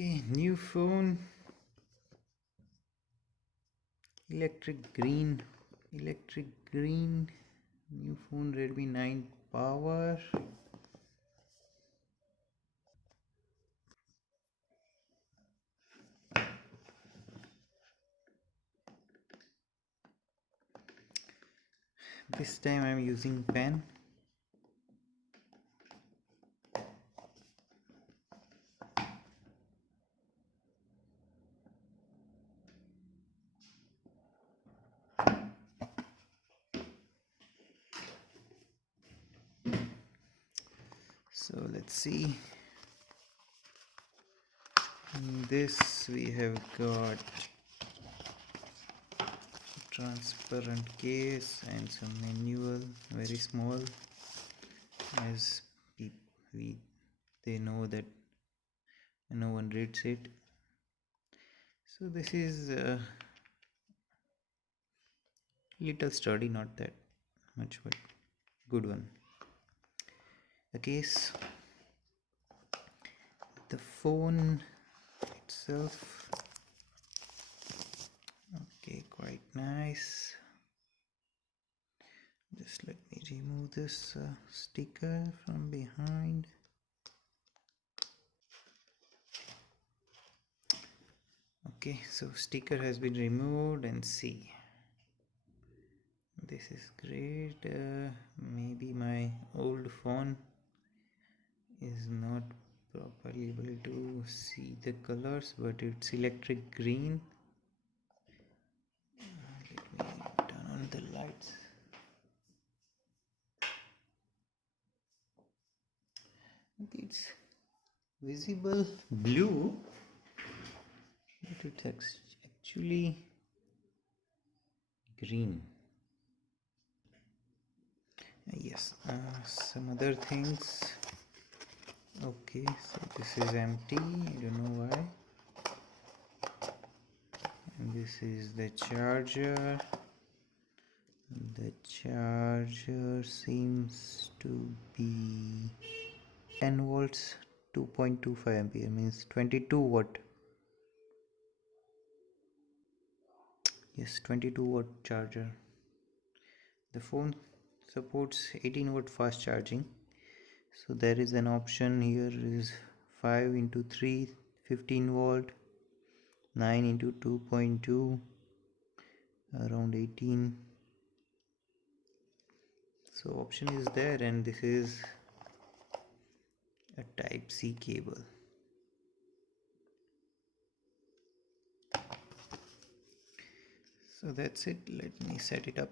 Okay, new phone, electric green, new phone Redmi 9 power. This time I'm using pen. So let's see. In this we have got transparent case and some manual, very small, as we they know that no one reads it. So this is little sturdy, not that much, but good one. The case, the phone itself, okay, quite nice. Just let me remove this sticker from behind. Okay, so sticker has been removed, and see, this is great. Maybe my old phone is not properly able to see the colors, but it's electric green. Let me turn on the lights. It's visible blue, but it's actually green. Yes, some other things. Okay, so this is empty, I don't know why. And this is the charger. The charger seems to be 10 volts, 2.25 ampere, means 22 watt. Yes, 22 watt charger. The phone supports 18 watt fast charging, so there is an option here is 5 into 3, 15 volt, 9 into 2.2, around 18. So option is there, and this is a type C cable. So that's it. Let me set it up.